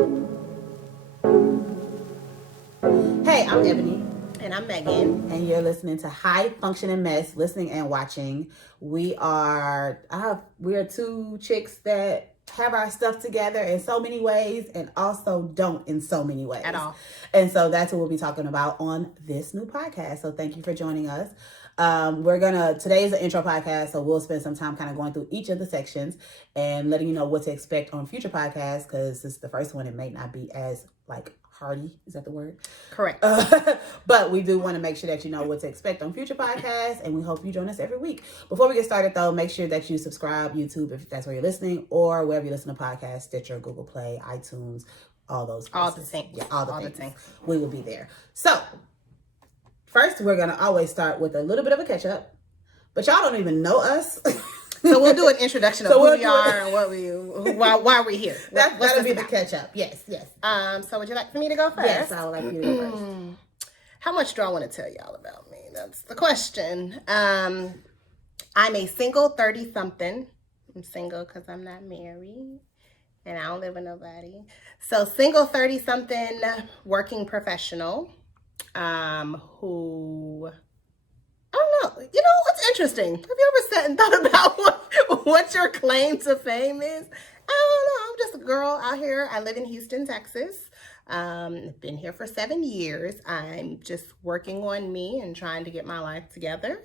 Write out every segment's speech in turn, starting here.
Hey, I'm Ebony. And I'm Megan. And you're listening to High Functioning Mess, listening and watching. We are two chicks that have our stuff together in so many ways and also don't in so many ways. At all. And so that's what we'll be talking about on this new podcast. So thank you for joining us. Today is an intro podcast, so we'll spend some time kind of going through each of the sections and letting you know what to expect on future podcasts, because this is the first one. It may not be as hearty. Is that the word? Correct. But we do want to make sure that you know what to expect on future podcasts, and we hope you join us every week. Before we get started, though, make sure that you subscribe YouTube if that's where you're listening, or wherever you listen to podcasts, Stitcher, Google Play, iTunes, all those places. All the things. Yeah, all the things. We will be there. So, first, we're going to always start with a little bit of a catch-up, but y'all don't even know us. So we'll do an introduction of who we are and why we're here. That'll be the catch-up. Yes. So would you like for me to go first? Yes, I would like you to go first. How much do I want to tell y'all about me? That's the question. I'm a single 30-something. I'm single because I'm not married and I don't live with nobody. So single 30-something working professional who... I don't know. You know what's interesting? Have you ever sat and thought about what your claim to fame is? I don't know. I'm just a girl out here. I live in Houston, Texas. Been here for 7 years. I'm just working on me and trying to get my life together.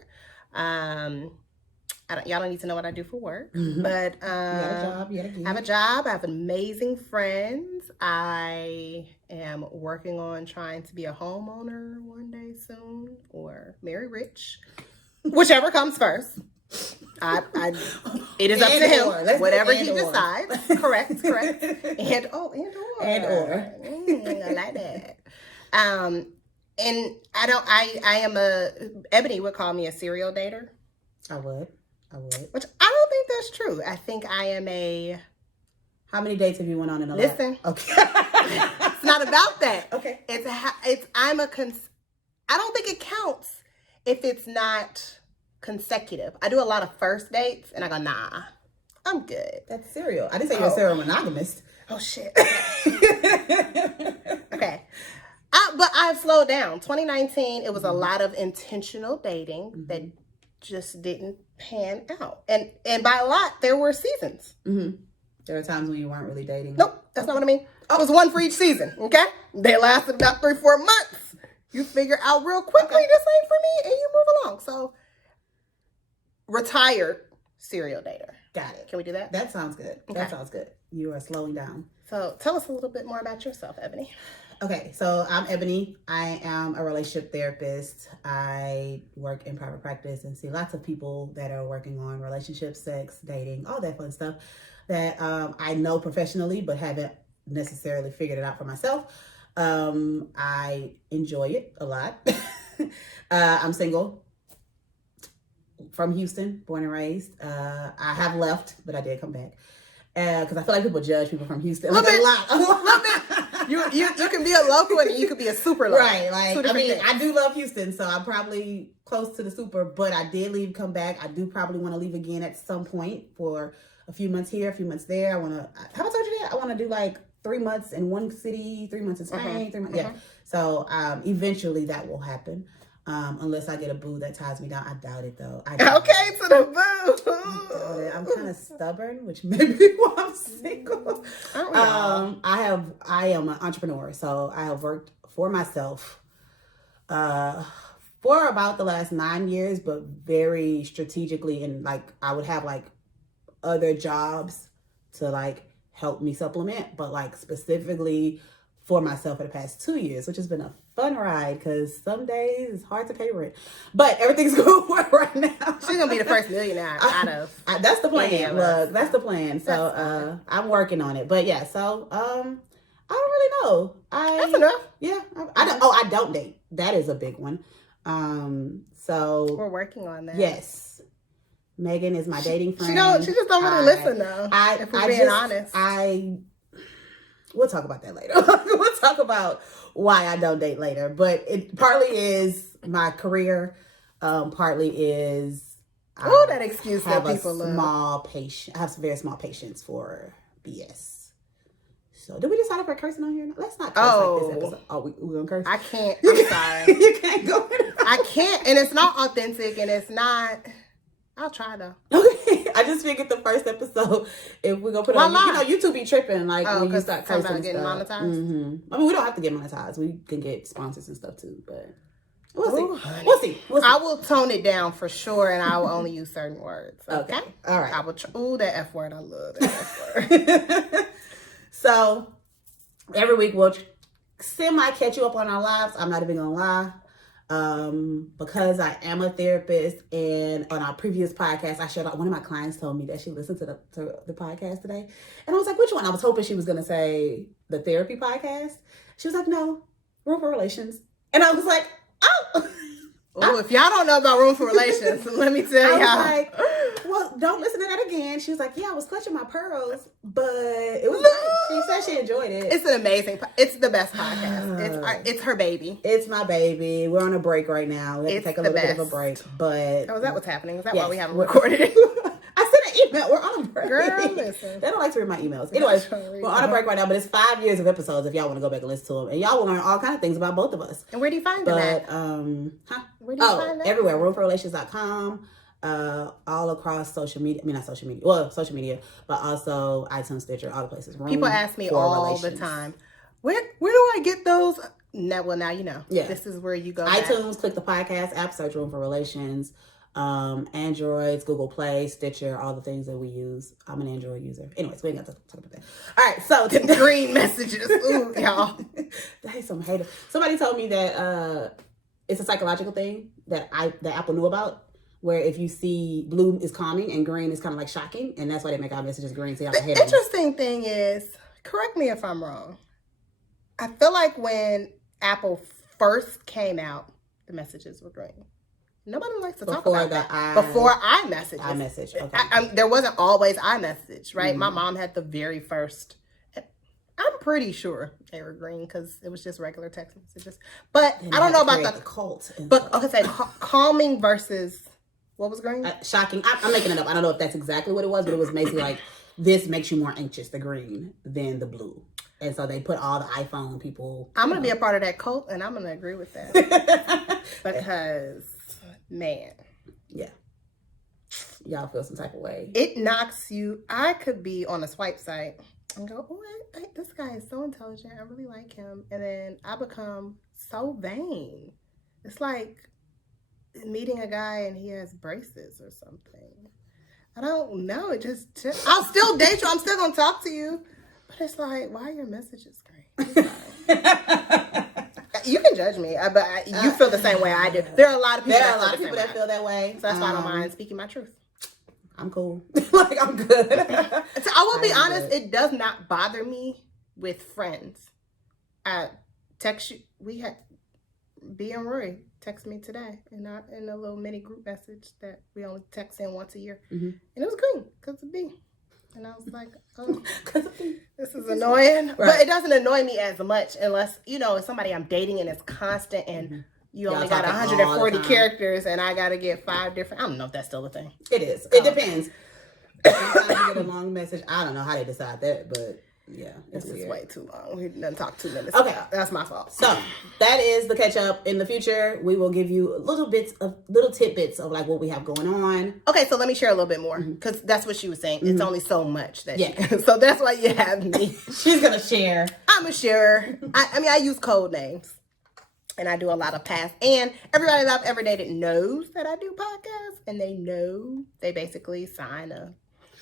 Y'all don't need to know what I do for work, but you got a job, I have a job. I have amazing friends. I am working on trying to be a homeowner one day soon, or marry rich, whichever comes first. It is up to him, whatever he decides. Correct. And or. I like that. And Ebony would call me a serial dater. I would. Which I don't think that's true. I think I am How many dates have you went on in a Listen. Okay. It's not about that. Okay. I don't think it counts if it's not consecutive. I do a lot of first dates and I go, nah, I'm good. That's serial. I didn't say you're a serial monogamist. Oh shit. Okay. But I've slowed down. 2019, it was a lot of intentional dating that just didn't pan out. And by a lot, there were seasons. There were times when you weren't really dating. Nope, that's not what I mean. I was one for each season, okay? They lasted about 3-4 months. You figure out real quickly, this ain't for me, and you move along. So, retired serial dater. Got it. Can we do that? That sounds good. Okay. That sounds good. You are slowing down. So, tell us a little bit more about yourself, Ebony. Okay, so I'm Ebony. I am a relationship therapist. I work in private practice and see lots of people that are working on relationships, sex, dating, all that fun stuff that I know professionally but haven't necessarily figured it out for myself. I enjoy it a lot. I'm single, from Houston, born and raised. I have left, but I did come back. Because I feel like people judge people from Houston. A little bit. You can be a local and you could be a super local. Right. I do love Houston, so I'm probably close to the super, but I did leave, come back. I do probably want to leave again at some point for a few months here, a few months there. Have I told you that? I want to do 3 months in one city, 3 months in Spain, 3 months. Yeah. So eventually that will happen. Unless I get a boo that ties me down. I doubt it though. Okay, to the boo. I'm kind of stubborn, which may be why I'm single. I am an entrepreneur, so I have worked for myself for about the last 9 years, but very strategically, and I would have other jobs to help me supplement, but specifically for myself for the past 2 years, which has been a fun ride because some days it's hard to pay rent, but everything's going well right now. She's gonna be the first millionaire out of. That's the plan. Look, that's the plan. So I'm working on it, but yeah. So I don't really know. That's enough. Yeah. I don't date. That is a big one. So we're working on that. Yes. Megan is my dating friend. She just don't really listen though. If we're being honest. We'll talk about that later. We'll talk about why I don't date later. But it partly is my career. Partly is that excuse that people love. I have very small patience for BS. So, did we decide if we're cursing on here? Let's not curse like this episode. Oh, we gonna curse? I can't. I'm sorry. You can't go. I can't, and it's not authentic, and it's not. I'll try though. Okay, I just figured the first episode, if we're gonna put it on, YouTube be tripping like when you start cursing and getting stuff. monetized. I mean, we don't have to get monetized. We can get sponsors and stuff too, but we'll see. Honey. We'll see. I will tone it down for sure, and I will only use certain words. Okay. All right. I will. That F word. I love that F word. So every week we'll semi catch you up on our lives. I'm not even gonna lie. Because I am a therapist, and on our previous podcast, I shared out, one of my clients told me that she listened to the podcast today, and I was like, which one? I was hoping she was going to say the therapy podcast. She was like, no, Room for Relations. And I was like, oh. Oh, if y'all don't know about Room for Relations, let me tell y'all. I was like, well, don't listen to that again. She was like, yeah, I was clutching my pearls, but it was great. She said she enjoyed it. It's an amazing, it's the best podcast. It's her baby. It's my baby. We're on a break right now. We have to take a little bit of a break, but... Oh, is that what's happening? Is that why we haven't recorded it? I sent an email. We're on a break. Girl, listen. They don't like to read my emails. Anyways, we're on a break right now, but it's 5 years of episodes if y'all want to go back and listen to them. And y'all will learn all kinds of things about both of us. And where do you find them at? Where do you find that? Everywhere. Roomforrelations.com. All across social media. I mean, not social media. Well, social media, but also iTunes, Stitcher, all the places. People ask me all the time, where do I get those? Now you know. Yeah. This is where you go. iTunes, click the podcast app, search Room for Relations. Androids, Google Play, Stitcher, all the things that we use. I'm an Android user. Anyways, we ain't got to talk about that. All right, so the green messages. Ooh, y'all. That's some haters. Somebody told me that it's a psychological thing that Apple knew about, where if you see blue is calming and green is kind of like shocking, and that's why they make our messages green. So the interesting thing is, correct me if I'm wrong, I feel like when Apple first came out, the messages were green. Nobody likes to talk about that. Before iMessage. iMessage, okay. There wasn't always iMessage, right? Mm-hmm. My mom had the very first. I'm pretty sure they were green because it was just regular text messages. But I don't know about the cult. But okay, say calming versus what was green? Shocking. I'm making it up. I don't know if that's exactly what it was, but it was basically like this makes you more anxious, the green, than the blue. And so they put all the iPhone people. I'm going to be a part of that cult, and I'm going to agree with that. Because, man. Yeah. Y'all feel some type of way. It knocks you. I could be on a swipe site and go, oh, this guy is so intelligent. I really like him. And then I become so vain. It's like meeting a guy and he has braces or something. I don't know. I'll still date you. I'm still going to talk to you. But it's like, why are your messages green? You can judge me, but you feel the same way I do. There are a lot of people that feel that way. So that's why I don't mind speaking my truth. I'm cool. Like, I'm good. So I will be honest, it does not bother me with friends. I text you. We had B and Roy text me today in a little mini group message that we only text in once a year. Mm-hmm. And it was green because of B. And I was like, oh, this is annoying. Right. But it doesn't annoy me as much unless, it's somebody I'm dating and it's constant and you only got 140 characters and I got to get 5 different. I don't know if that's still a thing. It is. It depends. Sometimes you get a long message. I don't know how they decide that, but yeah. This is way too long. We done talked 2 minutes. Okay. That's my fault. So that is the catch up. In the future, we will give you little tidbits of like what we have going on. Okay, so let me share a little bit more because that's what she was saying. Mm-hmm. It's only so much that so that's why you have me. She's gonna share. I'm a sharer. I use code names and I do a lot of past, and everybody that I've ever dated knows that I do podcasts, and they basically sign a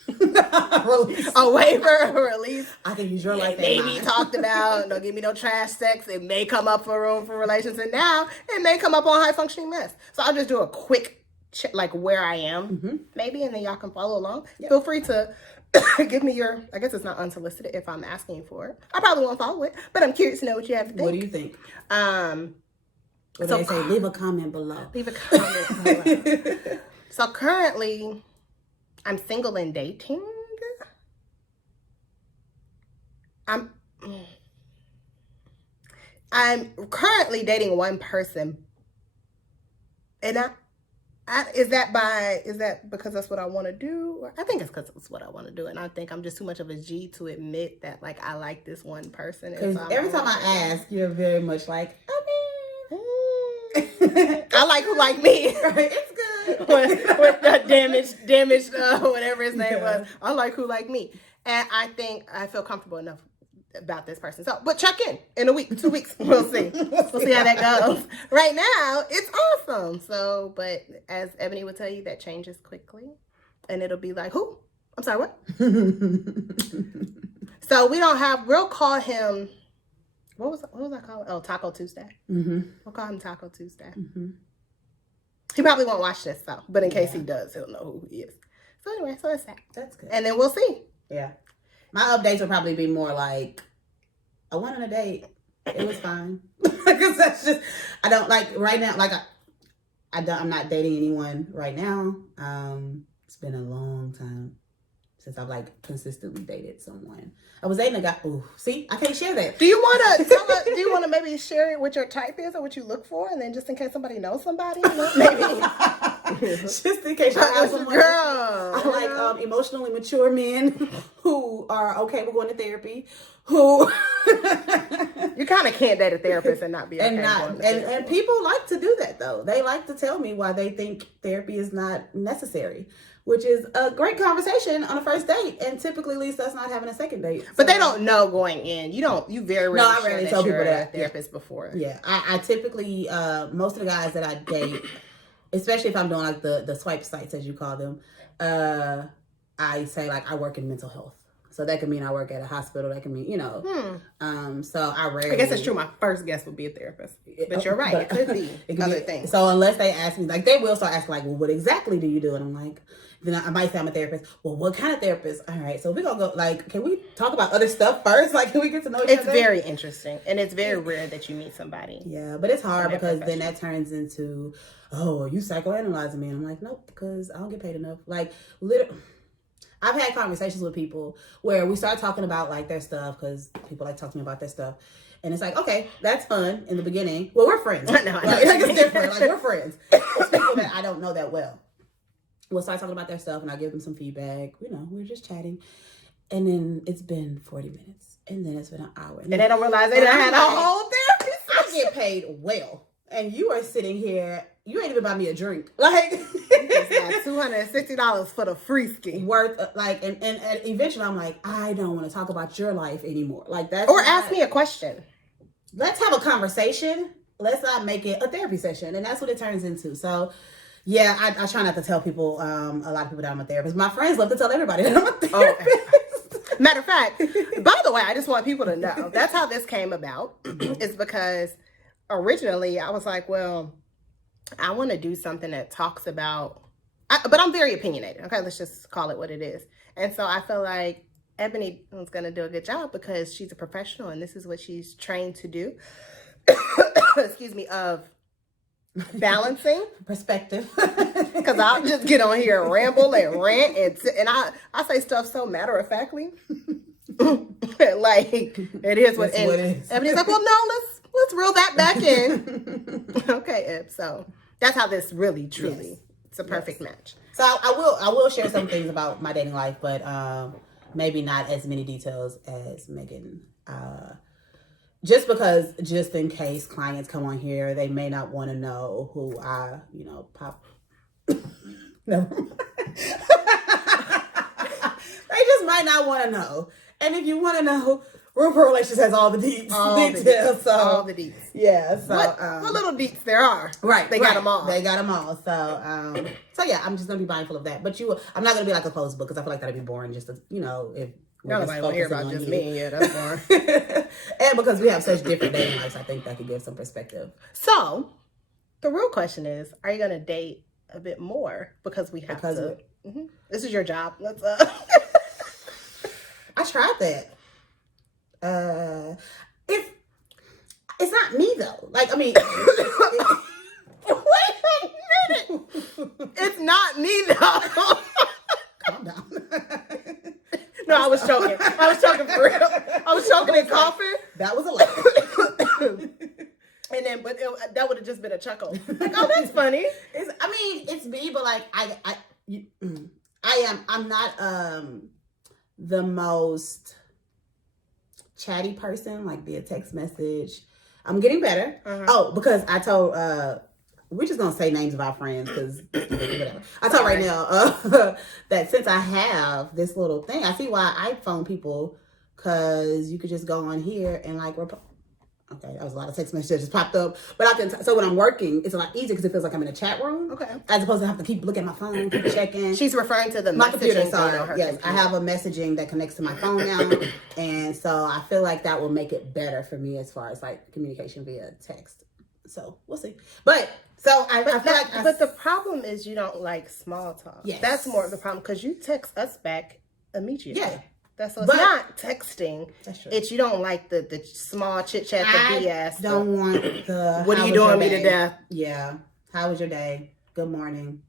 waiver, a release. I can use your life. Maybe talked about, don't give me no trash sex. It may come up for Room for Relations, and now it may come up on High Functioning Mess. So I'll just do a quick check, like where I am, maybe, and then y'all can follow along. Yep. Feel free to give me I guess it's not unsolicited if I'm asking for it. I probably won't follow it, but I'm curious to know what you have to think. What do you think? What do they say? Leave a comment below. So currently, I'm single and dating. I'm currently dating one person, and Is that because that's what I want to do? Or I think it's because it's what I want to do, and I think I'm just too much of a G to admit that like I like this one person. Because so every time I ask, you're very much like, I mean, I like who like me. It's good. with the damaged, whatever his name was. I like who like me, and I think I feel comfortable enough about this person. So, but check in a week, 2 weeks. We'll see. We'll see how that goes. Right now, it's awesome. So, but as Ebony would tell you, that changes quickly, and it'll be like, who? I'm sorry, what? So we'll call him. What was I calling? Oh, Taco Tuesday. Mm-hmm. We'll call him Taco Tuesday. Mm-hmm. He probably won't watch this though, but in case he does, he'll know who he is. So anyway, so that's that. That's good. And then we'll see. Yeah. My updates will probably be more like, I went on a date. It was fine. Because that's just, I don't like right now, like I'm not dating anyone right now. It's been a long time since I've like consistently dated someone. I was dating a guy. Oh, see, I can't share that. Do you want to tell us? Do you want to maybe share what your type is or what you look for, and then just in case somebody knows somebody, maybe just in case I have someone. Girl, I like emotionally mature men who are okay with going to therapy. Who you kind of can't date a therapist and not be okay. And people like to do that though. They like to tell me why they think therapy is not necessary, which is a great conversation on a first date, and typically leads to us not having a second date. But they don't know going in. You very rarely I rarely tell people that therapist before. Yeah, I typically most of the guys that I date, especially if I'm doing like the swipe sites as you call them, I say like I work in mental health. So that could mean I work at a hospital. That can mean, so I rarely. I guess it's true. My first guess would be a therapist. But you're right. It could be other things. So unless they ask me, like they will start asking like, well, what exactly do you do? And I'm like, then I might say I'm a therapist. Well, what kind of therapist? All right. So we're going to go, like, can we talk about other stuff first? Like, can we get to know each other? It's very interesting. And it's very rare that you meet somebody. Yeah, but it's hard because then that turns into, oh, are you psychoanalyzing me? And I'm like, nope, because I don't get paid enough. Like, literally. I've had conversations with people where we start talking about like their stuff because people like talking about their stuff. And it's like, okay, that's fun in the beginning. Well, we're friends. No, like, it's different. Like, we're friends. It's people that I don't know that well. We'll start talking about their stuff and I'll give them some feedback. We're just chatting. And then it's been 40 minutes. And then it's been an hour. And they don't realize they done had a whole therapy I get paid well. And you are sitting here, you ain't even buy me a drink. Like, it's got $260 for the free ski. Worth, like, and eventually I'm like, I don't want to talk about your life anymore. Like, that's or ask me a question. Let's have a conversation. Let's not make it a therapy session. And that's what it turns into. So, yeah, I try not to tell people, a lot of people that I'm a therapist. My friends love to tell everybody that I'm a therapist. Oh. Matter of fact, by the way, I just want people to know, that's how this came about. Is because originally I was like, well, I want to do something that talks about, but I'm very opinionated. Okay, let's just call it what it is. And so I feel like Ebony was going to do a good job because she's a professional and this is what she's trained to do. Excuse me, of balancing perspective. Because I'll just get on here and ramble and rant and I say stuff so matter of factly. Like it is what it is. Ebony's like, well, no, let's reel that back in. Okay, Eb. So that's how this really, truly, it's a perfect match. So I will share some things about my dating life, but maybe not as many details as Megan. Just because, just in case clients come on here, they may not want to know who I, pop. Never mind. They just might not want to know. And if you want to know, Room for Relations has all the details. All the deets. Yeah. So what little deets there are. Right. They got them all. They got them all. So yeah, I'm just going to be mindful of that. But I'm not going to be like a closed book because I feel like that'd be boring just to, if nobody want to hear about just me. Yeah, that's boring. And because we have such different dating lives, I think that could give some perspective. So the real question is, are you going to date a bit more? Because we have to. Mm-hmm. This is your job. Let's I tried that. It's not me though. Like, I mean, wait a minute. It's not me though. Calm down. No, I was joking. For real. I was joking and coughing. That was a lot. And then, but that would have just been a chuckle. Like, oh, that's funny. I mean, it's me, but like I'm not the most chatty person, like via text message. I'm getting better. Oh, because I told we're just gonna say names of our friends because whatever. I told right now that since I have this little thing, I see why I phone people, because you could just go on here and like okay, that was a lot of text messages just popped up. But I can, so when I'm working, it's a lot easier because it feels like I'm in a chat room. Okay. As opposed to have to keep looking at my phone, keep checking. She's referring to my computer. Sorry. Yes, computer. I have a messaging that connects to my phone now. And so I feel like that will make it better for me as far as like communication via text. So we'll see. But so I feel like. But the problem is you don't like small talk. Yes. That's more of the problem because you text us back immediately. Yeah. It's not texting. That's true. It's you don't like the small chit chat, the BS. Don't want the. What are you doing me to death? Yeah. How was your day? Good morning.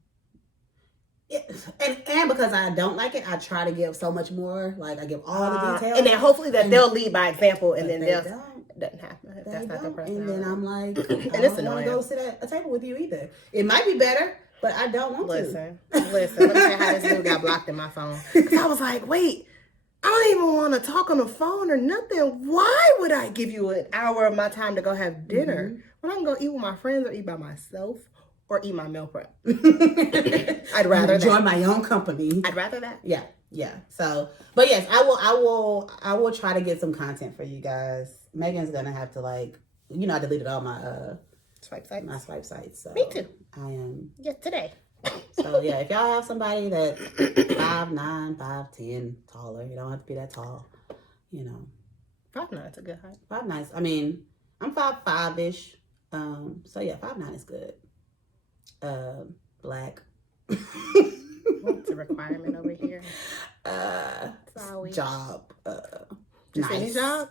And because I don't like it, I try to give so much more. Like I give all the details, and then hopefully they'll lead by example, and then they'll. Doesn't happen. That's not the person. And then I'm like, and I it's don't want annoying. to go sit at a table with you either. It might be better, but I don't want to. Listen. Let me tell you how this dude got blocked in my phone. Because I was like, wait. I don't even want to talk on the phone or nothing. Why would I give you an hour of my time to go have dinner when I can go eat with my friends or eat by myself or eat my meal prep? I'd rather enjoy my own company. I'd rather that. Yeah. So, but yes, I will try to get some content for you guys. Megan's gonna have to I deleted all my swipe sites. My swipe sites. So me too. I am. Yeah, today. So yeah, if y'all have somebody that's 5'9", 5'10", taller, you don't have to be that tall. 5'9" is a good height. 5'9". I mean, I'm 5'5" so yeah, 5'9" is good. Black. What's a requirement over here? Job. Just nice. any job?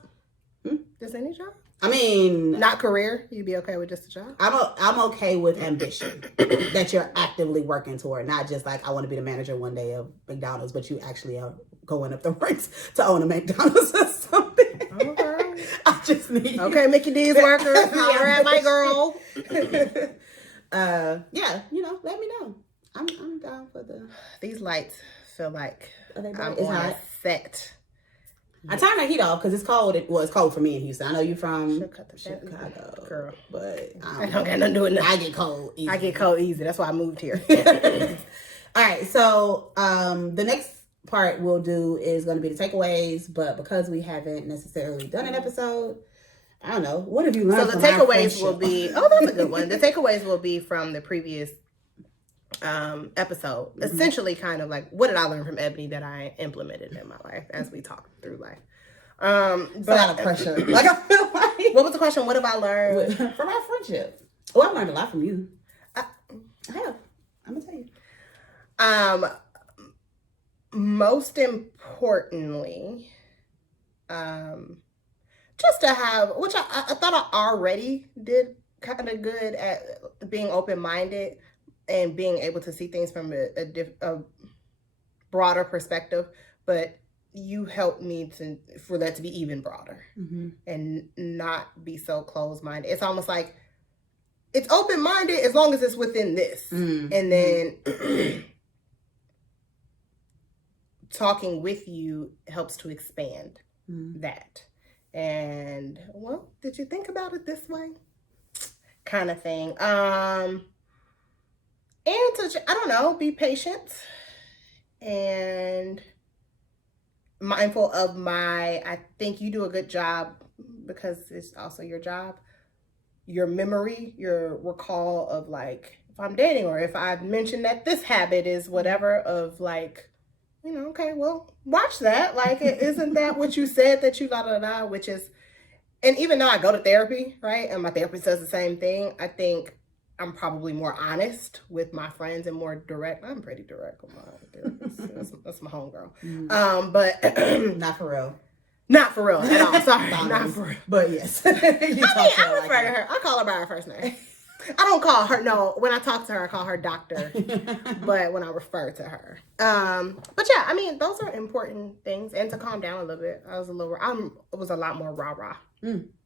Just any job? I mean, not career. You'd be okay with just a job. I'm okay with ambition that you're actively working toward, not just like I want to be the manager one day of McDonald's, but you actually are going up the ranks to own a McDonald's or something. Okay. I just need Mickey D's workers. Holler at my girl. Yeah, let me know. I'm down for These lights feel like I'm it's on hot. a set. I turned the heat off because it's cold. It's cold for me in Houston. I know you from Chicago, girl, but I don't got nothing to do with that. I get cold easy. I get cold easy. That's why I moved here. All right, so the next part we'll do is going to be the takeaways, but because we haven't necessarily done an episode, I don't know. What have you learned? So the takeaways will be. Oh, that's a good one. The takeaways will be from the previous episode. Essentially, kind of like, what did I learn from Ebony that I implemented in my life as we talk through life. But a lot of pressure. Like I feel like. What was the question? What have I learned from our friendship? Oh, I've learned a lot from you. I have. I'm gonna tell you. Most importantly, just to have, which I thought I already did kind of good at being open-minded and being able to see things from a broader perspective, but you helped me for that to be even broader and not be so closed-minded. It's almost like it's open-minded as long as it's within this. And then talking with you helps to expand that. And, well, did you think about it this way? Kind of thing. And to, I don't know, be patient and mindful of I think you do a good job because it's also your job, your memory, your recall of like, if I'm dating or if I've mentioned that this habit is whatever of like, okay, well, watch that. Like, isn't that what you said that you da-da-da, which is, and even though I go to therapy, right, and my therapist says the same thing, I think I'm probably more honest with my friends and more direct. I'm pretty direct with my therapist. That's my homegirl. But not for real. Not for real at all. Sorry, not for real. But yes. I refer to her. I call her by her first name. I don't call her, no, when I talk to her, I call her doctor, but when I refer to her. But yeah, I mean, those are important things. And to calm down a little bit, I was a lot more rah-rah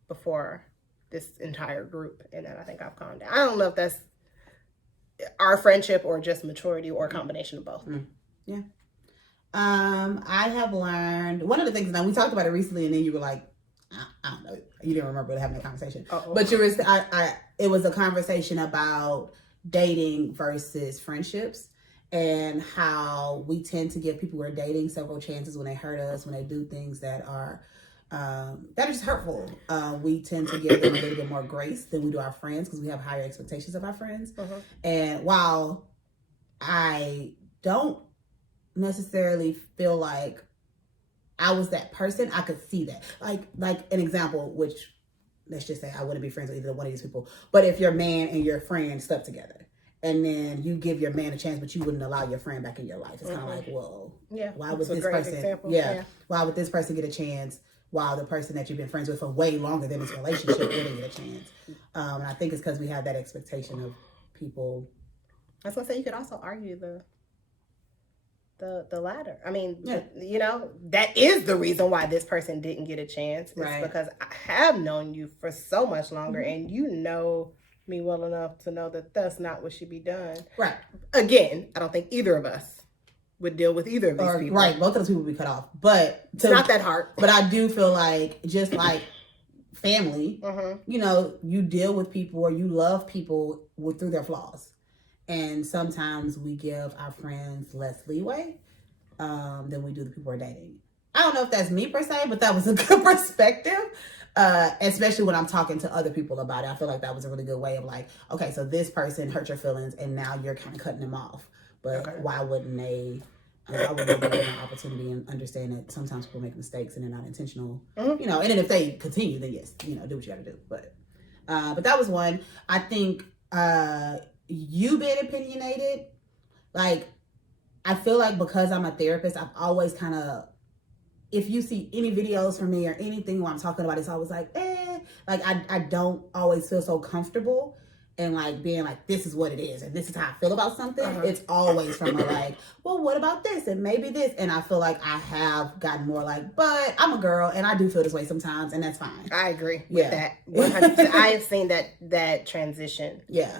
before this entire group. And then I think I've calmed down. I don't know if that's our friendship or just maturity or a combination of both? Yeah. I have learned one of the things. Now we talked about it recently, and then you were like, I don't know, you didn't remember having that conversation. Uh-oh. But it was a conversation about dating versus friendships, and how we tend to give people who are dating several chances when they hurt us, when they do things that are just hurtful. We tend to give them a little bit more grace than we do our friends because we have higher expectations of our friends. And while I don't necessarily feel like I was that person, I could see that. Like an example, which let's just say I wouldn't be friends with either one of these people. But if your man and your friend slept together, and then you give your man a chance, but you wouldn't allow your friend back in your life, it's kind of like, well, why would this person? Why would this person get a chance while the person that you've been friends with for way longer than this relationship wouldn't get a chance? And I think it's because we have that expectation of people. I was gonna say you could also argue the latter. I mean, that is the reason why this person didn't get a chance. It's because I have known you for so much longer, and you know me well enough to know that that's not what should be done. Right. Again, I don't think either of us would deal with either of these people. Right. Both of those people would be cut off. But it's not that hard. But I do feel like, just like family, you deal with people or you love people through their flaws. And sometimes we give our friends less leeway than we do the people we're dating. I don't know if that's me per se, but that was a good perspective. Especially when I'm talking to other people about it. I feel like that was a really good way of like, okay, so this person hurt your feelings and now you're kind of cutting them off. But why wouldn't they give them an opportunity and understand that sometimes people make mistakes and they're not intentional? And then if they continue, then yes, do what you got to do. But that was one. I think you being opinionated, like, I feel like because I'm a therapist, I've always kind of, if you see any videos from me or anything where I'm talking about, it's always like, like I don't always feel so comfortable and like being like, this is what it is and this is how I feel about something. It's always from a like, well, what about this and maybe this? And I feel like I have gotten more like, but I'm a girl and I do feel this way sometimes, and that's fine. I agree with that 100%. I have seen that transition. Yeah.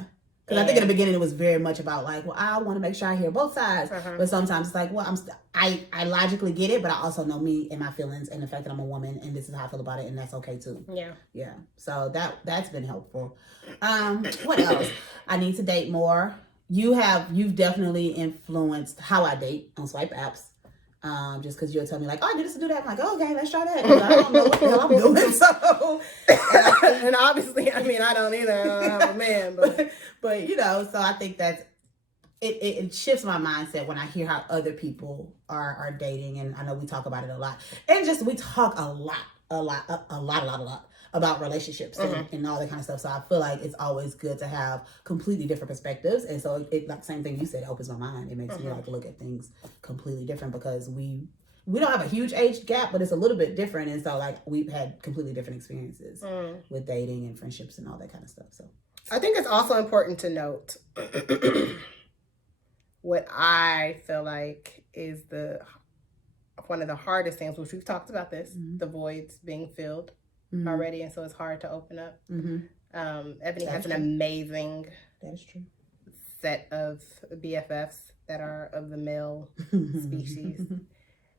Because I think in the beginning it was very much about like, well, I want to make sure I hear both sides. But sometimes it's like, well, I logically get it, but I also know me and my feelings and the fact that I'm a woman and this is how I feel about it, and that's okay too. Yeah. So that's been helpful. What else? I need to date more. You've definitely influenced how I date on swipe apps. Just because you'll tell me like, oh, I do this and do that. I'm like, oh, okay, let's try that. I don't know what the hell I'm doing. So, and obviously, I mean, I don't either. I don't have a man, but so I think that's it shifts my mindset when I hear how other people are dating, and I know we talk about it a lot, and just we talk a lot about relationships and all that kind of stuff. So I feel like it's always good to have completely different perspectives. And so it like same thing you said, it opens my mind. It makes me like look at things completely different because we don't have a huge age gap, but it's a little bit different. And so like we've had completely different experiences with dating and friendships and all that kind of stuff. So I think it's also important to note what I feel like is one of the hardest things, which we've talked about this, the voids being filled already, and so it's hard to open up. Ebony has an amazing set of BFFs that are of the male species.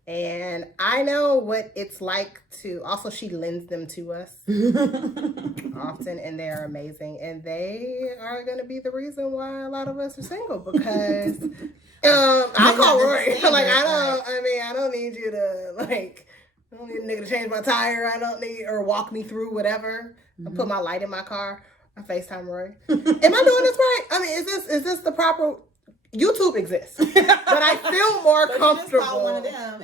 And I know what it's like to, also she lends them to us often, and they're amazing. And they are going to be the reason why a lot of us are single, because I'll call Rory. I don't need you to I don't need a nigga to change my tire. I don't need, or walk me through whatever. I put my light in my car. I FaceTime Rory. Am I doing this right? I mean, is this the proper? YouTube exists, but I feel more comfortable. You just one of them.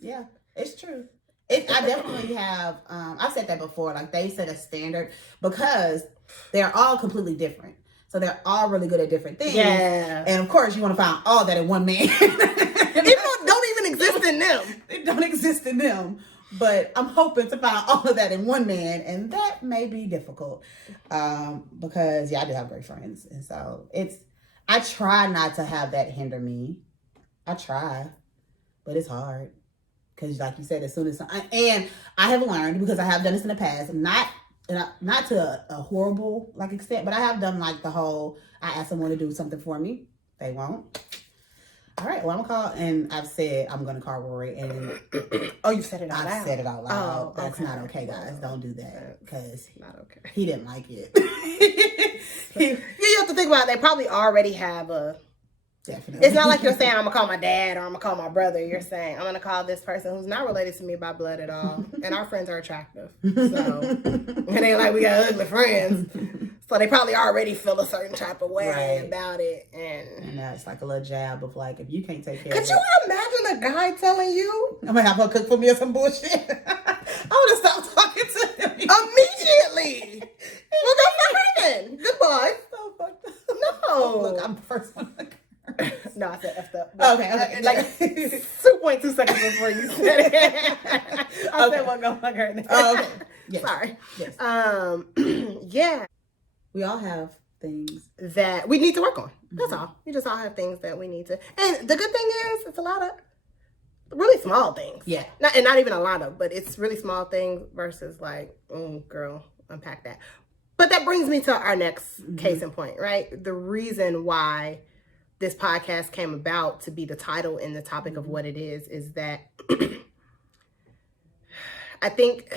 Yeah, it's true. I definitely have. I've said that before. Like they set a standard because they're all completely different. So they're all really good at different things. Yeah. And of course, you want to find all that in one man. It don't even exist in them. It don't exist in them. But I'm hoping to find all of that in one man, and that may be difficult because I do have great friends, and so I try not to have that hinder me. I try, but it's hard because, like you said, as soon as and I have learned, because I have done this in the past, not and not to a horrible like extent, but I have done like the whole, I ask someone to do something for me, they won't. All right, well, I'm gonna call, and I've said I'm gonna call Rory, and oh, you said it out loud. I said it out loud. Oh, that's okay. not okay, guys. Don't do that because not okay. He didn't like it. You have to think about it. They probably already have a. Definitely. It's not like you're saying I'm gonna call my dad or I'm gonna call my brother. You're saying I'm gonna call this person who's not related to me by blood at all, and our friends are attractive. So and they like we got ugly friends. So they probably already feel a certain type of way about it. And that's like a little jab of like, if you can't take care of it. Could you imagine a guy telling you, I'm going to have her cook for me or some bullshit? I want to stop talking to him. Immediately. Well, go for then. Goodbye. So fucked up. No. Look, I'm the first one to curse. No, I said effed up. Okay. Like 2.2 seconds before you said it. I said, well, go fuck her then. Oh, okay. Yes. Sorry. Yes. Yeah. We all have things that we need to work on. That's all. We just all have things that we need to. And the good thing is, it's a lot of really small things. Yeah. Not even a lot of, but it's really small things versus like, girl, unpack that. But that brings me to our next case in point, right? The reason why this podcast came about to be the title and the topic of what it is that I think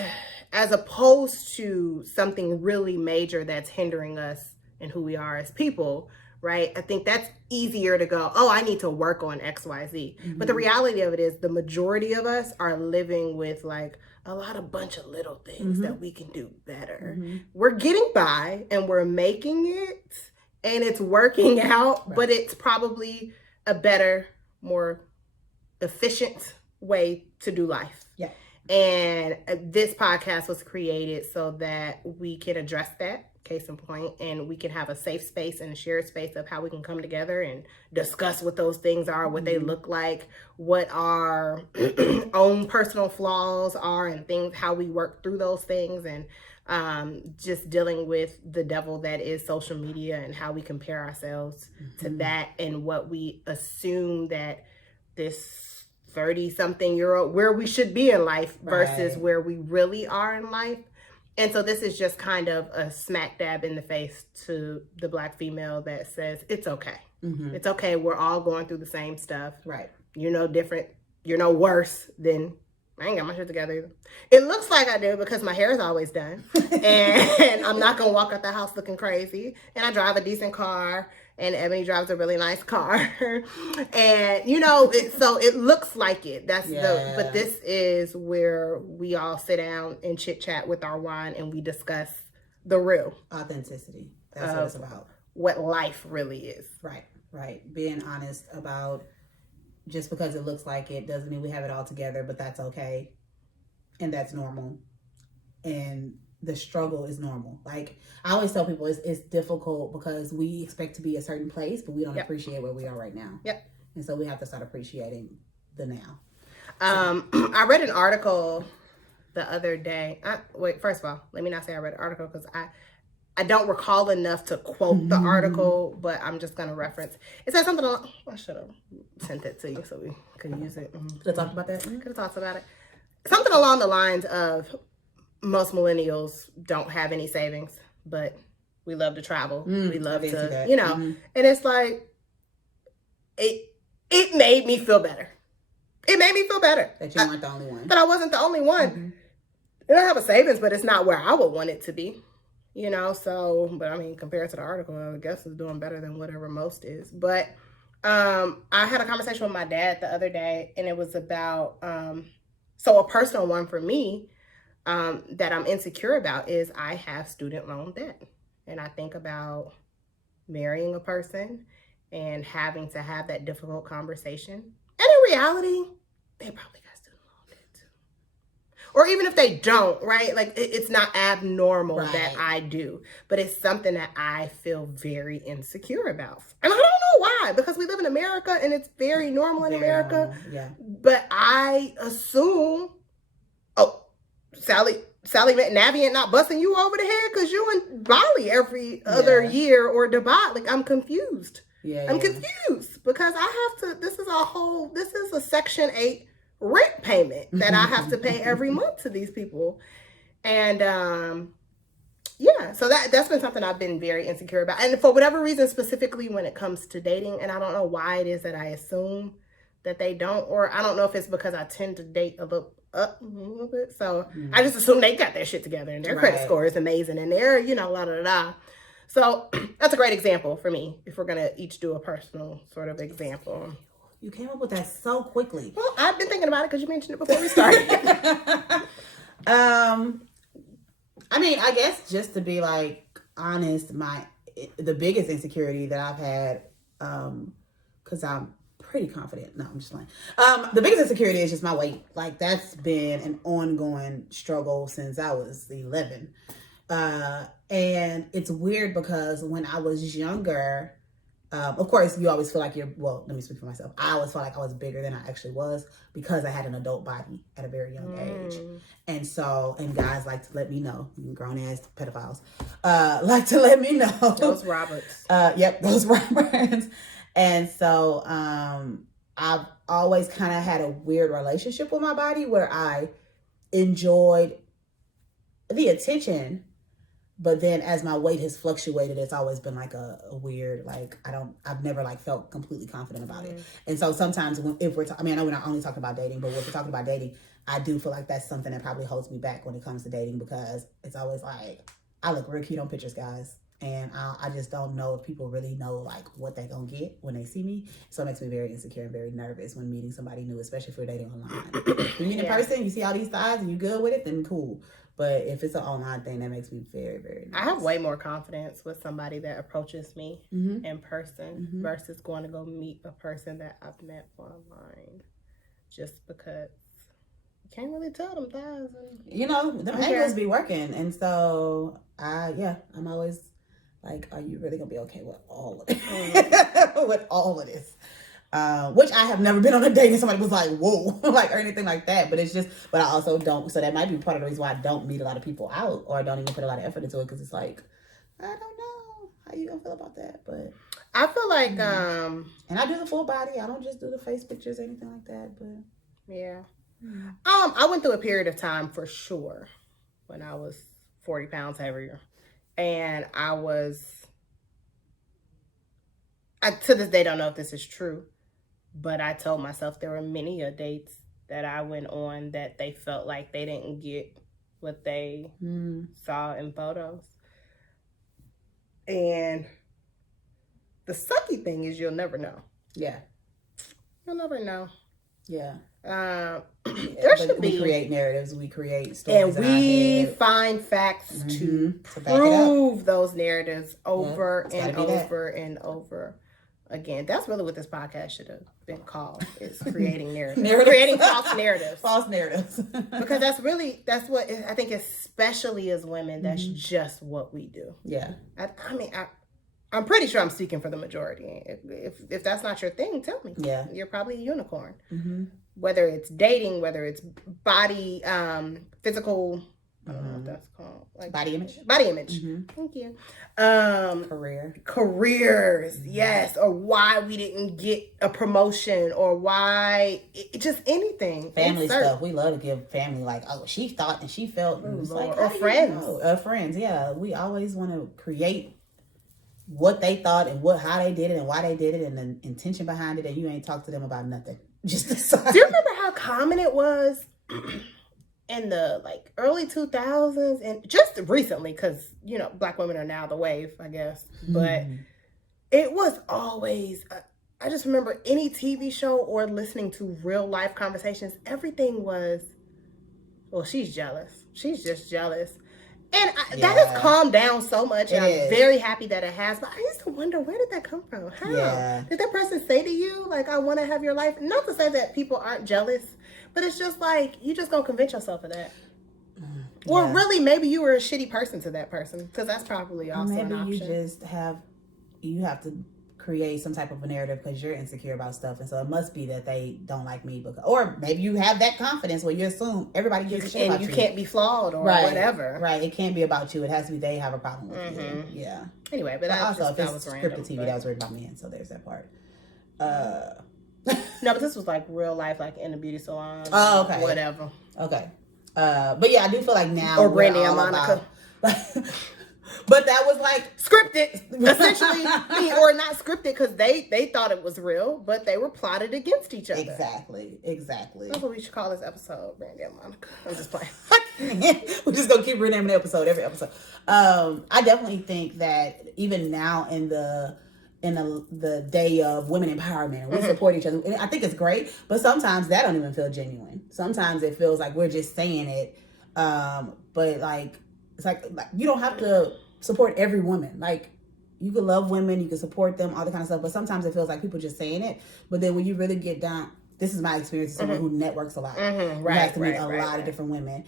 as opposed to something really major that's hindering us and who we are as people, right? I think that's easier to go, oh, I need to work on X, Y, Z. But the reality of it is the majority of us are living with like a bunch of little things that we can do better. We're getting by and we're making it and it's working out, but it's probably a better, more efficient way to do life. Yeah. And this podcast was created so that we can address that, case in point, and we can have a safe space and a shared space of how we can come together and discuss what those things are, what they look like, what our own personal flaws are, and things, how we work through those things, and just dealing with the devil that is social media and how we compare ourselves to that and what we assume that this 30-something-year-old, where we should be in life versus where we really are in life. And so this is just kind of a smack dab in the face to the Black female that says, it's okay. It's okay. We're all going through the same stuff. Right. You're no different. You're no worse than, I ain't got my shit together either. It looks like I do because my hair is always done. And I'm not going to walk out the house looking crazy. And I drive a decent car. And Ebony drives a really nice car. And, so it looks like it. But this is where we all sit down and chit chat with our wine and we discuss the real. Authenticity. That's what it's about. What life really is. Right. Being honest about just because it looks like it doesn't mean we have it all together, but that's okay. And that's normal. And the struggle is normal. Like I always tell people, it's difficult because we expect to be a certain place, but we don't appreciate where we are right now. And so we have to start appreciating the now. I read an article the other day. First of all, let me not say I read an article because I don't recall enough to quote the article, but I'm just going to reference. It says something along, I should have sent it to you so we could use it. Could have talked about that? Could have talked about it. Something along the lines of, most millennials don't have any savings, but we love to travel. We love to, and it's like, it made me feel better. It made me feel better. That you weren't the only one. That I wasn't the only one. And I have a savings, but it's not where I would want it to be, but I mean, compared to the article, I guess it's doing better than whatever most is. But I had a conversation with my dad the other day, and it was about, so a personal one for me, that I'm insecure about is I have student loan debt. And I think about marrying a person and having to have that difficult conversation. And in reality, they probably got student loan debt too. Or even if they don't, right? Like it's not abnormal that I do, but it's something that I feel very insecure about. And I don't know why, because we live in America and it's very normal in America. Yeah. But I assume, Sally Navient not busting you over the head because you in Bali every other year or Dubai. Like, I'm confused. I'm confused because I have to, this is a Section 8 rent payment that I have to pay every month to these people. And Yeah, so that's been something I've been very insecure about. And for whatever reason, specifically when it comes to dating, and I don't know why it is that I assume that they don't, or I don't know if it's because I tend to date a little bit. So I just assume they got their shit together and their credit score is amazing and they're, la da da. So that's a great example for me if we're going to each do a personal sort of example. You came up with that so quickly. Well, I've been thinking about it because you mentioned it before we started. I mean, I guess just to be like honest, the biggest insecurity that I've had, because I'm pretty confident. No, I'm just lying. The biggest insecurity is just my weight. Like that's been an ongoing struggle since I was 11. And it's weird because when I was younger, of course, you always feel like let me speak for myself. I always felt like I was bigger than I actually was because I had an adult body at a very young age. And guys like to let me know, grown ass pedophiles, like to let me know. Those Roberts. Yep, those Roberts. And so I've always kind of had a weird relationship with my body where I enjoyed the attention. But then as my weight has fluctuated, it's always been like a weird, like, I've never like felt completely confident about it. And so sometimes I know we're not only talking about dating, but if we're talking about dating, I do feel like that's something that probably holds me back when it comes to dating because it's always like, I look real cute on pictures, guys. And I just don't know if people really know like what they're going to get when they see me. So it makes me very insecure and very nervous when meeting somebody new, especially if we're dating online. If you meet in person, you see all these thighs and you good with it, then cool. But if it's an online thing, that makes me very, very nervous. I have way more confidence with somebody that approaches me in person versus going to go meet a person that I've met online. Just because you can't really tell them thighs. The angles be working. And so, I'm always like, are you really going to be okay with all of it? With all of this? Which I have never been on a date and somebody was like, whoa, like, or anything like that. But I also don't. So that might be part of the reason why I don't meet a lot of people out or I don't even put a lot of effort into it because it's like, I don't know how you gonna feel about that. But I feel like, and I do the full body. I don't just do the face pictures or anything like that. But yeah. I went through a period of time for sure when I was 40 pounds heavier. And I to this day don't know if this is true, but I told myself there were many dates that I went on that they felt like they didn't get what they saw in photos. And the sucky thing is you'll never know. Yeah. You'll never know. Yeah. We create narratives, we create stories, and we find facts to prove those narratives over and over and over again. That's really what this podcast should have been called: is creating narratives, creating false narratives, because that's what I think, especially as women, that's just what we do. Yeah, I'm pretty sure I'm speaking for the majority. If that's not your thing, tell me. Yeah, you're probably a unicorn. Whether it's dating, whether it's body, physical, I don't know what that's called. Like body image. Thank you. Careers, yes. Or why we didn't get a promotion, or why just anything. Family stuff. We love to give family like, oh, she thought and she felt, and it's like, or friends. Friends. Yeah, we always want to create what they thought and how they did it and why they did it and the intention behind it, and you ain't talked to them about nothing. Just decide. Do you remember how common it was in the early 2000s and just recently, because Black women are now the wave, I guess, but it was always I just remember any TV show or listening to real life conversations, everything was, well, she's jealous, she's just jealous. And that has calmed down so much, and I'm very happy that it has. But I used to wonder, where did that come from? How? Yeah. Did that person say to you, like, I want to have your life? Not to say that people aren't jealous, but it's just like, you just gonna convince yourself of that. Yeah. Or really, maybe you were a shitty person to that person, because that's probably also an option. Maybe you have to create some type of a narrative because you're insecure about stuff, and so it must be that they don't like me, or maybe you have that confidence where you assume everybody gives a shit about you. And you can't be flawed or whatever. Right. It can't be about you. It has to be they have a problem with you. Yeah. Anyway, but also if it's scripted TV, that was written by men, so there's that part. No, but this was like real life, like in the beauty salon. Oh, okay. Whatever. Okay. But yeah, I do feel like now, or Brandy and Monica. But that was like scripted, essentially, or not scripted because they thought it was real, but they were plotted against each other. Exactly. That's what we should call this episode, Brandy and Monica. I'm just playing. We're just gonna keep renaming the episode every episode. I definitely think that even now in the day of women empowerment, we support each other. And I think it's great, but sometimes that don't even feel genuine. Sometimes it feels like we're just saying it, but like it's like you don't have to support every woman. Like you can love women, you can support them, all that kind of stuff. But sometimes it feels like people just saying it. But then when you really get down, this is my experience as someone who networks a lot. Who has to meet a lot of different women.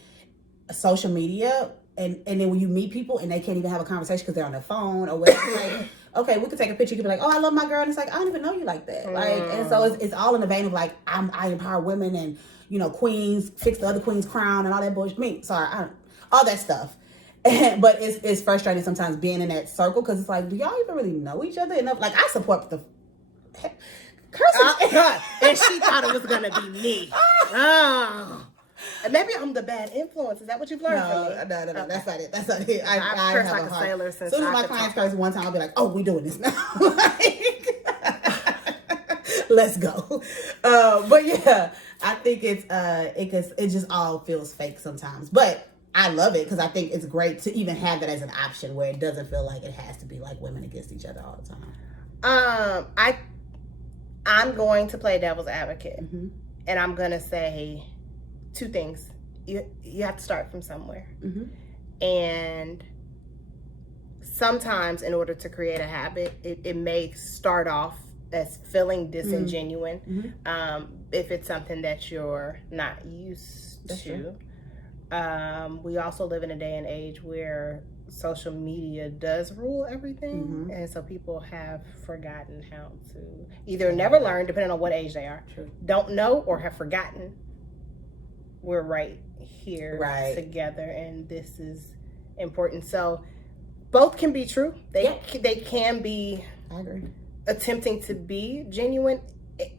Social media, and then when you meet people and they can't even have a conversation because they're on their phone or whatever, like, okay, we could take a picture. You could be like, oh, I love my girl. And it's like, I don't even know you like that. Like, and so it's all in the vein of like, I empower women and, you know, queens, fix the other queen's crown and all that bullshit. All that stuff. But it's frustrating sometimes being in that circle because it's like, do y'all even really know each other enough? Like, I support the and she thought it was gonna be me. Oh. And maybe I'm the bad influence. Is that what you've learned from me? No. Okay. That's not it. That's not it. I curse like a sailor since as soon as my clients curse one time, I'll be like, oh, we doing this now. Like, let's go. But yeah, I think it just all feels fake sometimes. But I love it because I think it's great to even have that as an option where it doesn't feel like it has to be like women against each other all the time. I'm going to play devil's advocate, and I'm gonna say two things. You have to start from somewhere, and sometimes in order to create a habit, it may start off as feeling disingenuous if it's something that you're not used to. We also live in a day and age where social media does rule everything, and so people have forgotten how to either never learn, depending on what age they are, don't know, or have forgotten we're right here together, and this is important. So both can be true. They can be, I agree, attempting to be genuine,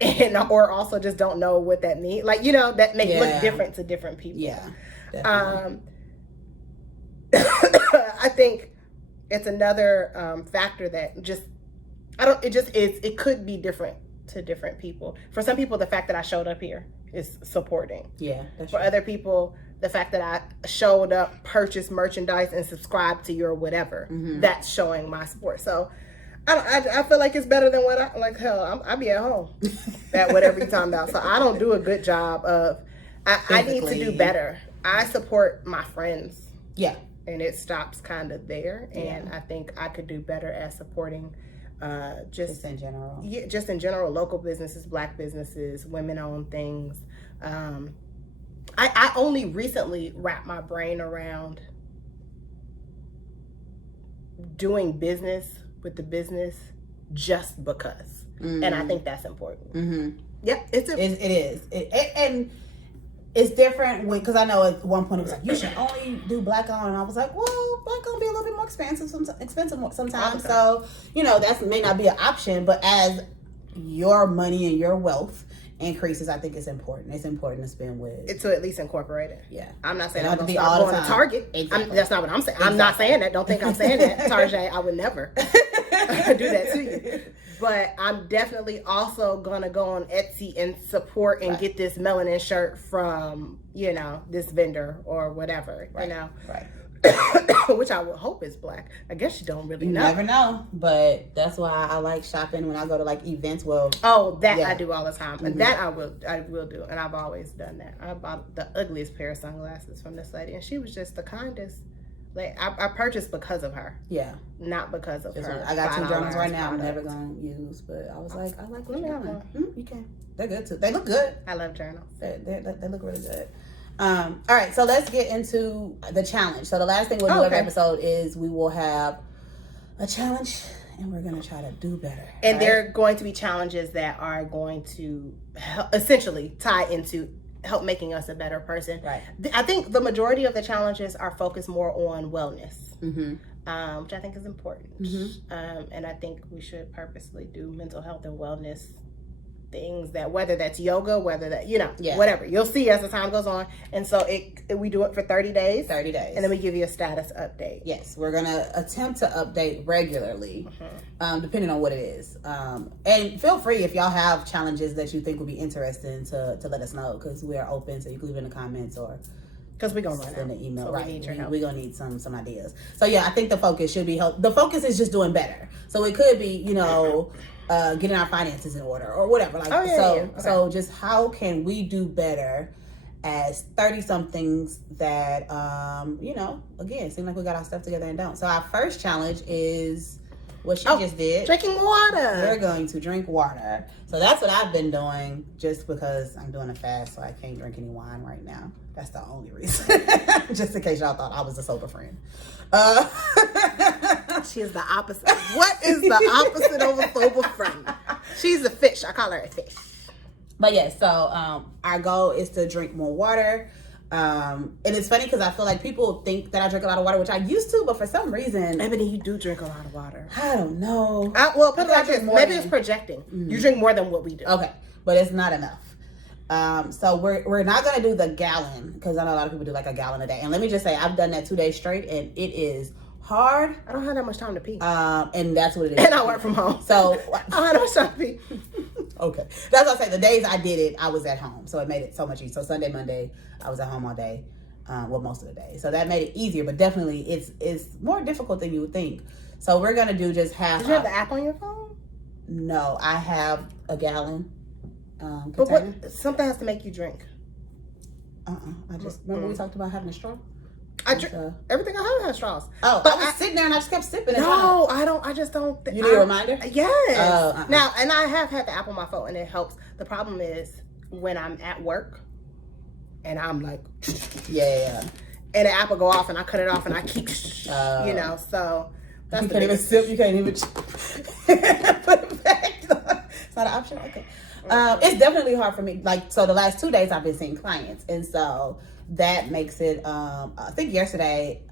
and or also just don't know what that means. Like, you know, that may look different to different people. Yeah, definitely. I think it's another factor that it could be different to different people. For some people, the fact that I showed up here is supporting. Yeah, that's For true. other people, the fact that I showed up, purchased merchandise, and subscribed to your whatever, that's showing my support. So I feel like it's better than what I be at home at whatever you're talking about. So I don't do a good job of, I need to do better. I support my friends. Yeah. And it stops kind of there. And I think I could do better at supporting just in general. Yeah, just in general, local businesses, Black businesses, women-owned things. I only recently wrapped my brain around doing business with the business just because. And I think that's important. Yep, it is. And it's different because I know at one point it was like, you should only do Black owned, and I was like, well, Black owned be a little bit more expensive sometimes. So, you know, that may not be an option, but as your money and your wealth increases, I think it's important. It's important to spend with to at least incorporate it. Yeah, I'm not saying I'm going to start going to Target. Exactly. That's not what I'm saying. I'm not saying that. Don't think I'm saying that. Target, I would never do that to you. But I'm definitely also going to go on Etsy and support and get this melanin shirt from, you know, this vendor or whatever, you know. Right. Which I would hope is Black. I guess you don't really know. You never know. But that's why I like shopping when I go to like events. Well, I do all the time. And that I will do. And I've always done that. I bought the ugliest pair of sunglasses from this lady, and she was just the kindest. Like I purchased because of her. Yeah. Not because of her. I got two journals right now I'm never gonna use, but I was like, I like what you're doing. You can. They're good too. They look good. I love journals. They look really good. All right, so let's get into the challenge. So the last thing we'll do every episode is we will have a challenge, and we're gonna try to do better. And there are going to be challenges that are going to essentially tie into help making us a better person. Right. I think the majority of the challenges are focused more on wellness, which I think is important. And I think we should purposely do mental health and wellness things that, whether that's yoga, whether that, Yeah. whatever. You'll see as the time goes on. And so we do it for 30 days. 30 days. And then we give you a status update. Yes, we're going to attempt to update regularly, depending on what it is. And feel free, if y'all have challenges that you think would be interesting, to let us know, because we are open. So you can leave it in the comments, or because we're going to send an email. So right. We need your help. We're going to need some ideas. So yeah, I think the focus should be help. The focus is just doing better. So it could be, getting our finances in order or whatever. Like, Okay. So just how can we do better as 30 somethings that, again, seem like we got our stuff together and don't. So our first challenge is what she just did. Drinking water. We're going to drink water. So that's what I've been doing, just because I'm doing a fast, so I can't drink any wine right now. That's the only reason. Just in case y'all thought I was a sober friend. She is the opposite. What is the opposite of a sober friend? She's a fish. I call her a fish. But yeah, so our goal is to drink more water. And it's funny because I feel like people think that I drink a lot of water, which I used to, but for some reason... Ebony, you do drink a lot of water. I don't know. Well, put it like this. Maybe it's projecting. Mm-hmm. You drink more than what we do. Okay, but it's not enough. So we're not going to do the gallon, because I know a lot of people do like a gallon a day. And let me just say, I've done that 2 days straight, and it is hard. I don't have that much time to pee. And that's what it is. And I work from home. So I don't have that much time to pee. Okay. That's what I say. The days I did it, I was at home. So it made it so much easier. So Sunday, Monday, I was at home all day. Most of the day. So that made it easier, but definitely it's more difficult than you would think. So we're going to do just half. Did you have the app on your phone? No, I have a gallon. But something has to make you drink. I just remember we talked about having a straw. I drink everything. I haven't had straws. Oh, but I was sitting there and I just kept sipping. No, I don't. I just don't. You need a reminder? Yes. Now, and I have had the app on my phone, and it helps. The problem is when I'm at work, and I'm like, yeah, and the app will go off, and I cut it off, and I keep, So that's you can't even sip. You can't even put it back. It's not an option. Okay. It's definitely hard for me. Like, so the last 2 days I've been seeing clients, and so that makes it. I think yesterday,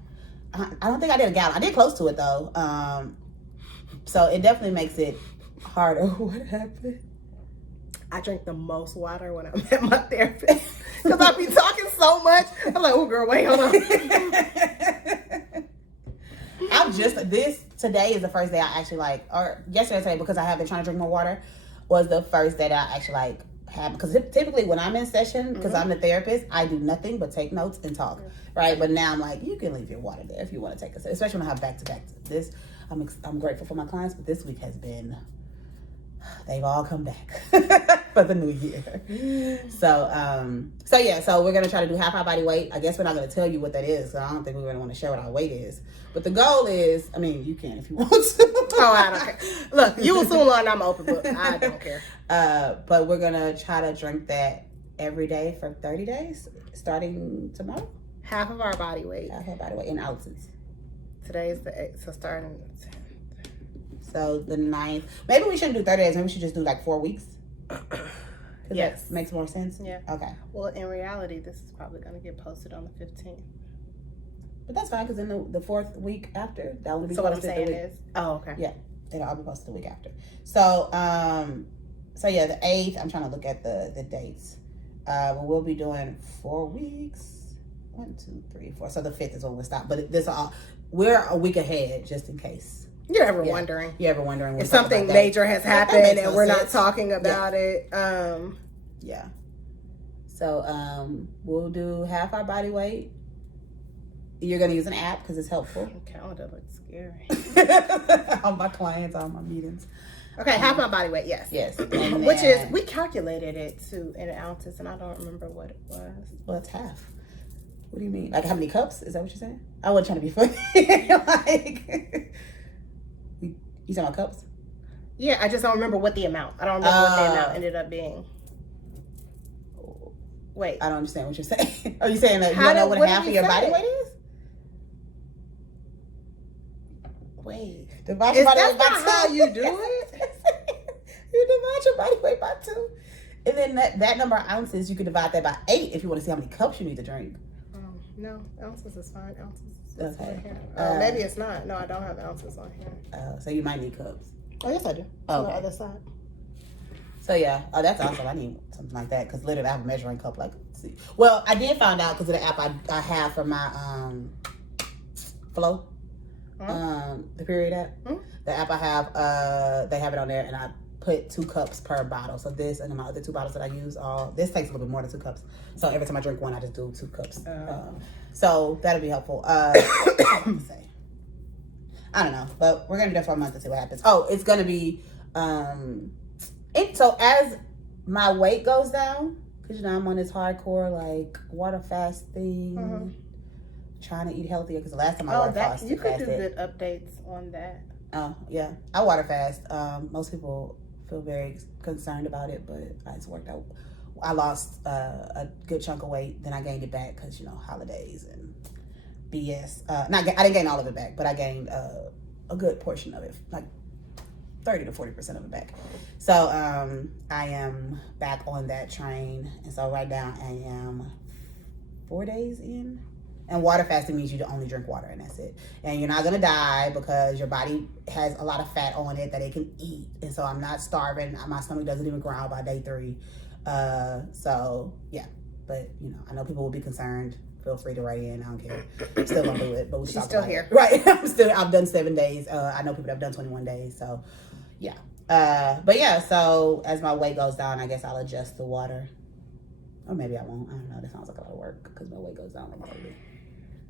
I don't think I did a gallon. I did close to it though. So it definitely makes it harder. What happened? I drink the most water when I'm at my therapist because I be talking so much. I'm like, oh girl, wait, hold on. Today is the first day I actually or yesterday today, because I have been trying to drink more water, was the first day that I actually have, because typically when I'm in session, because I'm the therapist, I do nothing but take notes and talk, right? But now I'm like, you can leave your water there if you want to take a sip, especially when I have back-to-back this. I'm grateful for my clients, but this week has been, they've all come back for the new year. So we're going to try to do half our body weight. I guess we're not going to tell you what that is, so I don't think we're going to want to share what our weight is. But the goal is, I mean, you can if you want to. Oh, I don't care. Look, you will soon learn I'm an open book. I don't care. But we're going to try to drink that every day for 30 days, starting tomorrow. Half of our body weight. Half our body weight in ounces. Today is the 8th, so starting. So the 9th. Maybe we shouldn't do 30 days. Maybe we should just do 4 weeks. Yes. That makes more sense? Yeah. Okay. Well, in reality, this is probably going to get posted on the 15th. But that's fine, because then the 4th week after, that will be so posted. So what I'm saying is, oh, okay. Yeah, it'll all be posted the week after. So, yeah, the 8th, I'm trying to look at the dates. We'll be doing 4 weeks. 1, 2, 3, 4. So the 5th is when we'll stop. But we're a week ahead, just in case. You're ever wondering. You're ever wondering. If something major has happened and we're not talking about it. Yeah. So we'll do half our body weight. You're going to use an app because it's helpful. Your calendar looks scary. All my clients, all my meetings. Okay, half my body weight, yes. Yes. Which is, we calculated it in ounces, and I don't remember what it was. Well, it's half. What do you mean? Like how many cups? Is that what you're saying? I wasn't trying to be funny. You talking about cups? Yeah, I just don't remember what the amount. I don't remember what the amount ended up being. Wait. I don't understand what you're saying. Are you saying that you don't know what half of your body weight is? Wait. Divide your body weight by 2. That's not how you do it? You divide your body weight by 2. And then that number of ounces, you can divide that by 8 if you want to see how many cups you need to drink. No, ounces is fine. Ounces is okay. Here. Maybe it's not. No, I don't have ounces on here. So you might need cups. Oh, yes, I do. Okay. On the other side. So yeah, that's awesome. I need something like that because literally I have a measuring cup. Like, let's see. Well, I did find out because of the app I have for my flow, the period app. The app I have, they have it on there, and I put 2 cups per bottle. So this and my other 2 bottles that I use, this takes a little bit more than 2 cups. So every time I drink one, I just do 2 cups. So that'll be helpful. Say, I don't know, but we're gonna do that for a month and see what happens. Oh, it's gonna be so as my weight goes down, because I'm on this hardcore like water fasting, trying to eat healthier. Because the last time I water fasted, you could do good updates on that. Oh yeah, I water fast. Most people feel very concerned about it, but it's worked out. I lost a good chunk of weight, then I gained it back because holidays and BS. I didn't gain all of it back, but I gained a good portion of it, like 30 to 40% of it back. So I am back on that train, and so right now I am 4 days in. And water fasting means you only drink water, and that's it. And you're not gonna die because your body has a lot of fat on it that it can eat. And so I'm not starving. My stomach doesn't even growl by day 3. So yeah, but I know people will be concerned. Feel free to write in. I don't care. I'm still gonna do it, but she's still here, right? I've done 7 days. I know people that have done 21 days. So yeah. But yeah. So as my weight goes down, I guess I'll adjust the water, or maybe I won't. I don't know. That sounds like a lot of work because my weight goes down like daily.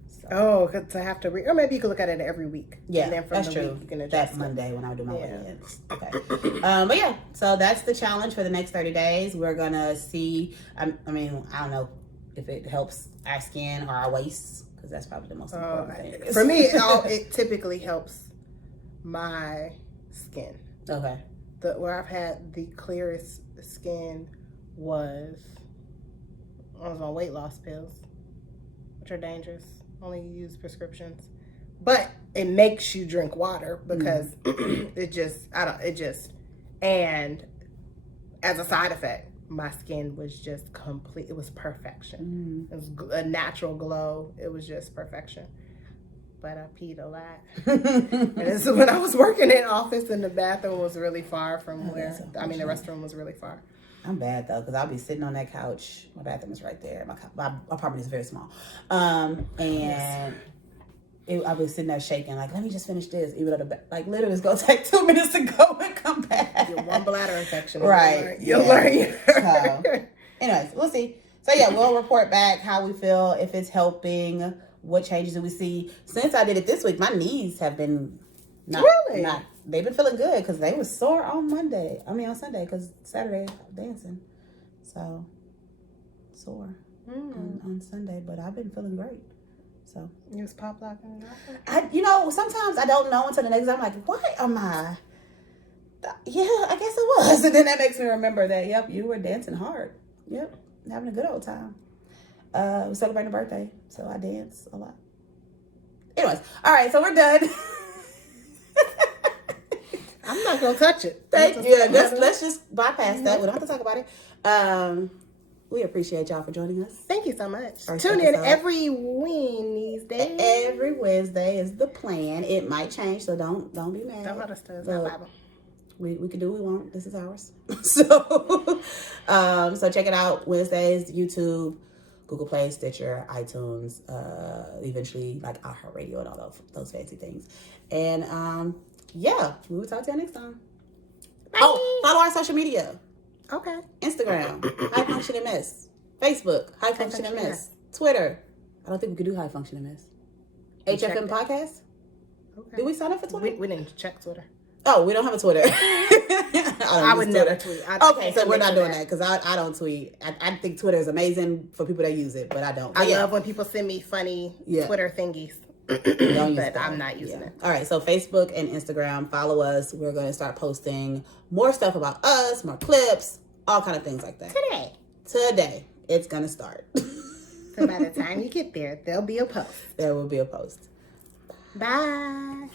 So. Oh, because I have to or maybe you could look at it every week. Yeah, and then from that's the true. Week, you can adjust that's it. Monday when I do my weigh-ins. Okay. But yeah, so that's the challenge for the next 30 days. We're gonna see. I don't know if it helps our skin or our waists, because that's probably the most important thing. For me, it typically helps my skin. Okay. Where I've had the clearest skin was on weight loss pills, which are dangerous. Only use prescriptions, but it makes you drink water because and as a side effect, my skin was just complete. It was perfection. It was a natural glow. It was just perfection. But I peed a lot. And so when I was working in office, and the bathroom was really far from the restroom was really far. I'm bad though, because I'll be sitting on that couch. My bathroom is right there. My apartment is very small, and I'll be sitting there shaking, like, let me just finish this, even though literally it's gonna take 2 minutes to go and come back. Get one bladder infection, right? You'll learn. So, anyways, we'll see. So yeah, we'll report back how we feel, if it's helping, what changes do we see. Since I did it this week, my knees have been they've been feeling good because they were sore on Sunday, because Saturday dancing. So sore on Sunday, but I've been feeling great. So you was pop locking. Sometimes I don't know until the next day. I'm like, why am I? Yeah, I guess it was. And then that makes me remember that, yep, you were dancing hard. Yep, having a good old time. We're celebrating a birthday, so I dance a lot. Anyways, all right, so we're done. I'm not gonna touch it. Let's just bypass that. We don't have to talk about it. We appreciate y'all for joining us. Thank you so much. Tune in every Wednesday. Every Wednesday is the plan. It might change, so don't be mad. Don't let us do it. We can do what we want. This is ours. So check it out. Wednesdays, YouTube, Google Play, Stitcher, iTunes, eventually like iHeartRadio and all those fancy things. And yeah, we will talk to you next time. Bye. Oh, follow our social media. Okay. Instagram, High Function MS. Facebook, High Function MS. Twitter, I don't think we could do High Function MS. HFM Podcast. Okay. Did we sign up for Twitter? We didn't check Twitter. Oh, we don't have a Twitter. I would never tweet. Okay, so we're not doing that because I don't tweet. I think Twitter is amazing for people that use it, but I don't. I love when people send me funny Twitter thingies. But I'm not using it. All right, so Facebook and Instagram, follow us. We're going to start posting more stuff about us, more clips, all kind of things like that. Today, it's going to start. So by the time you get there, there'll be a post. There will be a post. Bye.